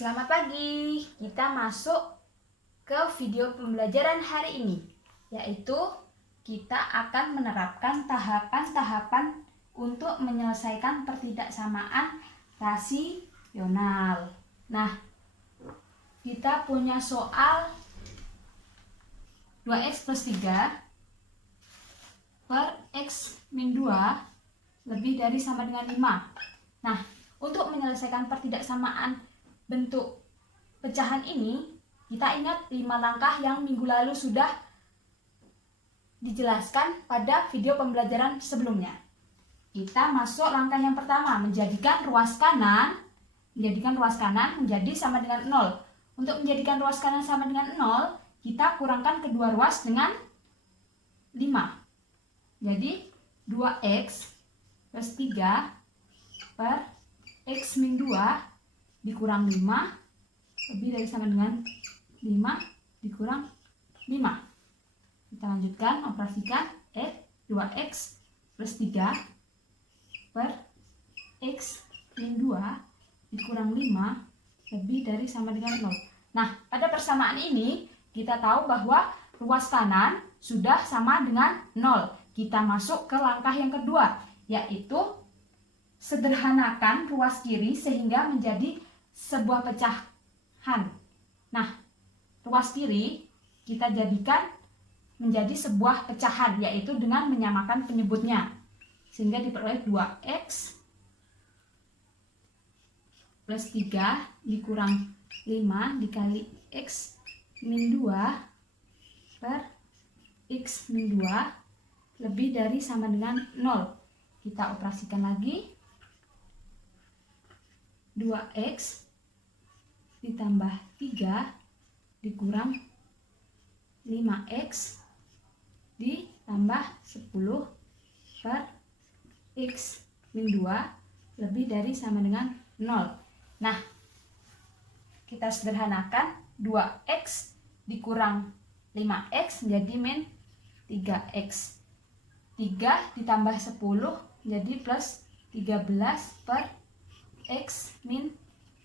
Selamat pagi, kita masuk ke video pembelajaran hari ini, yaitu kita akan menerapkan tahapan-tahapan untuk menyelesaikan pertidaksamaan rasional. Nah, kita punya soal 2x plus 3 per x min 2 lebih dari sama dengan 5. Nah, untuk menyelesaikan pertidaksamaan bentuk pecahan ini, kita ingat 5 langkah yang minggu lalu sudah dijelaskan pada video pembelajaran sebelumnya. Kita masuk langkah yang pertama, menjadikan ruas kanan menjadi sama dengan 0. Untuk menjadikan ruas kanan sama dengan 0, kita kurangkan kedua ruas dengan 5. Jadi 2x plus 3 per x min 2 dikurang 5 lebih dari sama dengan 5 dikurang 5. Kita lanjutkan, operasikan 2x plus 3 per x min 2 dikurang 5 lebih dari sama dengan 0. Nah, pada persamaan ini kita tahu bahwa ruas kanan sudah sama dengan 0. Kita masuk ke langkah yang kedua, yaitu sederhanakan ruas kiri sehingga menjadi sebuah pecahan. Nah, ruas kiri kita jadikan menjadi sebuah pecahan, yaitu dengan menyamakan penyebutnya. Sehingga diperoleh 2x plus 3 dikurang 5 dikali x min 2 per x min 2 lebih dari sama dengan 0. Kita operasikan lagi. 2x ditambah 3 dikurang 5x ditambah 10 per x min 2 lebih dari sama dengan 0. Nah, kita sederhanakan, 2x dikurang 5x menjadi min 3x. 3 ditambah 10 jadi plus 13 per x min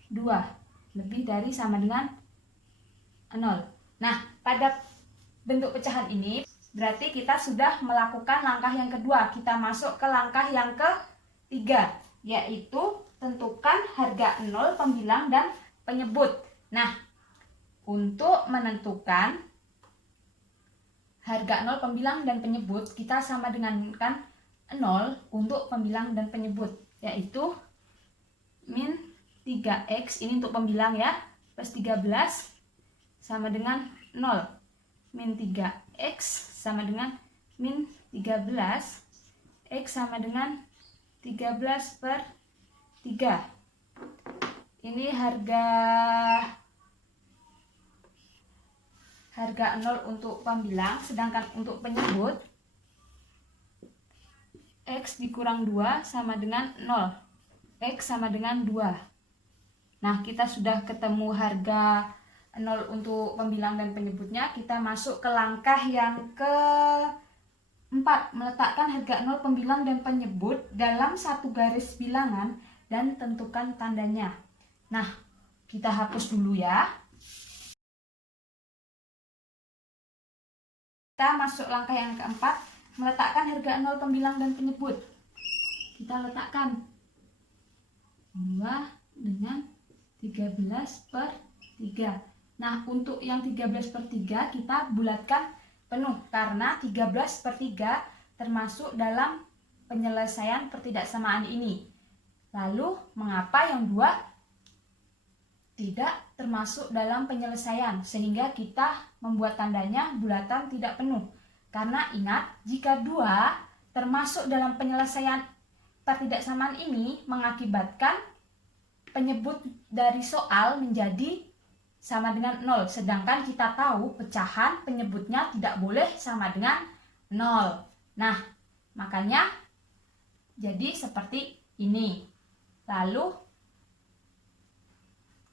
2 lebih dari sama dengan 0. Nah, pada bentuk pecahan ini berarti kita sudah melakukan langkah yang kedua. Kita masuk ke langkah yang ketiga, yaitu tentukan harga 0, pembilang, dan penyebut. Nah, untuk menentukan harga 0, pembilang, dan penyebut, kita sama dengankan 0 untuk pembilang dan penyebut, yaitu min 3x, ini untuk pembilang ya, plus 13 sama dengan 0. Min 3x sama dengan min 13, x sama dengan 13 per 3. Ini harga 0 untuk pembilang, sedangkan untuk penyebut x dikurang 2 sama dengan 0. X sama dengan 2. Nah, kita sudah ketemu harga 0 untuk pembilang dan penyebutnya. Kita masuk ke langkah yang keempat, meletakkan harga 0, pembilang, dan penyebut dalam satu garis bilangan dan tentukan tandanya. Nah, kita hapus dulu ya. Kita masuk langkah yang keempat, meletakkan harga 0, pembilang, dan penyebut. Kita letakkan 2 dengan 13 per 3. Nah, untuk yang 13 per 3 kita bulatkan penuh, karena 13 per 3 termasuk dalam penyelesaian pertidaksamaan ini. Lalu, mengapa yang 2 tidak termasuk dalam penyelesaian? Sehingga kita membuat tandanya bulatan tidak penuh. Karena ingat, jika 2 termasuk dalam penyelesaian pertidaksamaan ini mengakibatkan penyebut dari soal menjadi sama dengan 0. Sedangkan kita tahu pecahan penyebutnya tidak boleh sama dengan 0. Nah, makanya jadi seperti ini. Lalu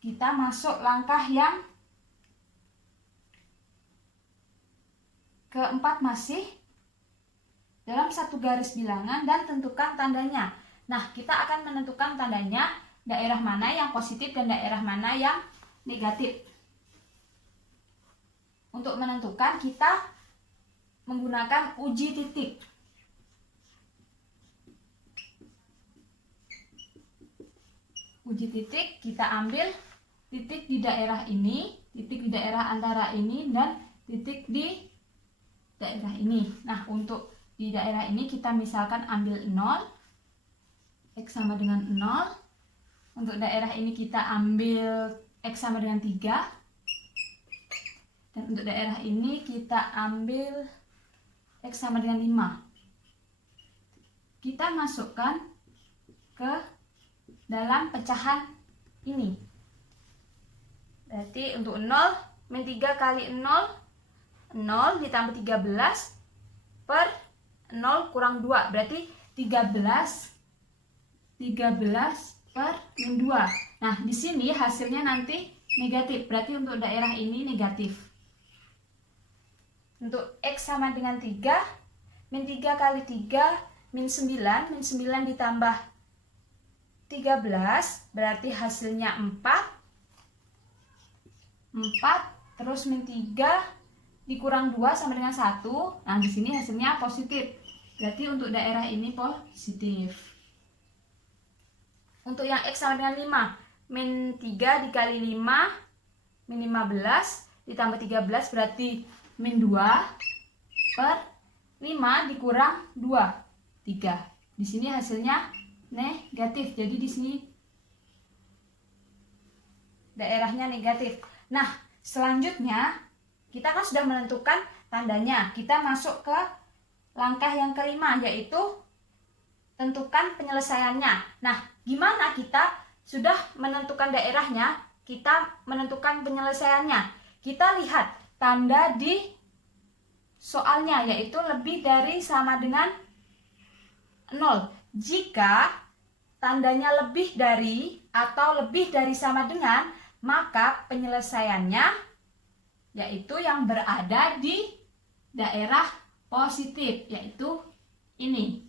kita masuk langkah yang keempat, masih dalam satu garis bilangan dan tentukan tandanya. Nah, kita akan menentukan tandanya daerah mana yang positif dan daerah mana yang negatif. Untuk menentukan kita menggunakan uji titik. Uji titik kita ambil titik di daerah ini, titik di daerah antara ini, dan titik di daerah ini. Nah, untuk di daerah ini kita misalkan ambil 0, X sama dengan 0. Untuk daerah ini kita ambil X sama dengan 3. Dan untuk daerah ini kita ambil X sama dengan 5. Kita masukkan ke dalam pecahan ini. Berarti untuk 0, min 3 kali 0, 0 ditambah 13 per 0 kurang 2. Berarti 13 per min 2. Nah, di sini hasilnya nanti negatif. Berarti untuk daerah ini negatif. Untuk X sama dengan 3, min 3 kali 3, min 9. Min 9 ditambah 13, berarti hasilnya 4. 4, terus min 3 dikurang 2 sama dengan 1. Nah, di sini hasilnya positif. Berarti untuk daerah ini positif. Untuk yang X sama dengan 5, min 3 dikali 5, min 15 ditambah 13 berarti min 2 per 5 dikurang 2, 3. Di sini hasilnya negatif. Jadi di sini daerahnya negatif. Nah, selanjutnya kita kan sudah menentukan tandanya. Kita masuk ke langkah yang kelima, yaitu tentukan penyelesaiannya. Nah, gimana kita sudah menentukan daerahnya, kita menentukan penyelesaiannya? Kita lihat tanda di soalnya, yaitu lebih dari sama dengan 0. Jika tandanya lebih dari atau lebih dari sama dengan, maka penyelesaiannya yaitu yang berada di daerah positif, yaitu ini.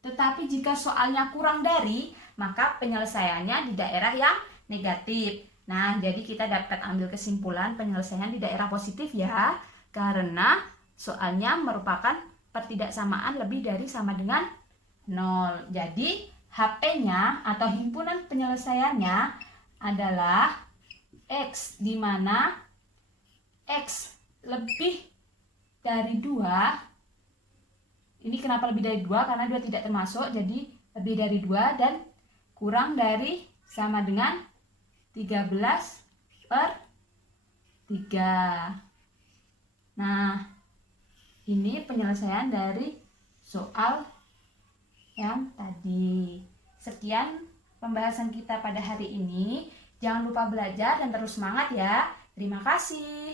Tetapi jika soalnya kurang dari, maka penyelesaiannya di daerah yang negatif. Nah, jadi kita dapat ambil kesimpulan penyelesaian di daerah positif ya, karena soalnya merupakan pertidaksamaan lebih dari sama dengan 0. Jadi, HP-nya atau himpunan penyelesaiannya adalah X, di mana X lebih dari 2. Ini kenapa lebih dari 2? Karena 2 tidak termasuk, jadi lebih dari 2 dan kurang dari sama dengan 13 per 3. Nah, ini penyelesaian dari soal yang tadi. Sekian pembahasan kita pada hari ini. Jangan lupa belajar dan terus semangat ya. Terima kasih.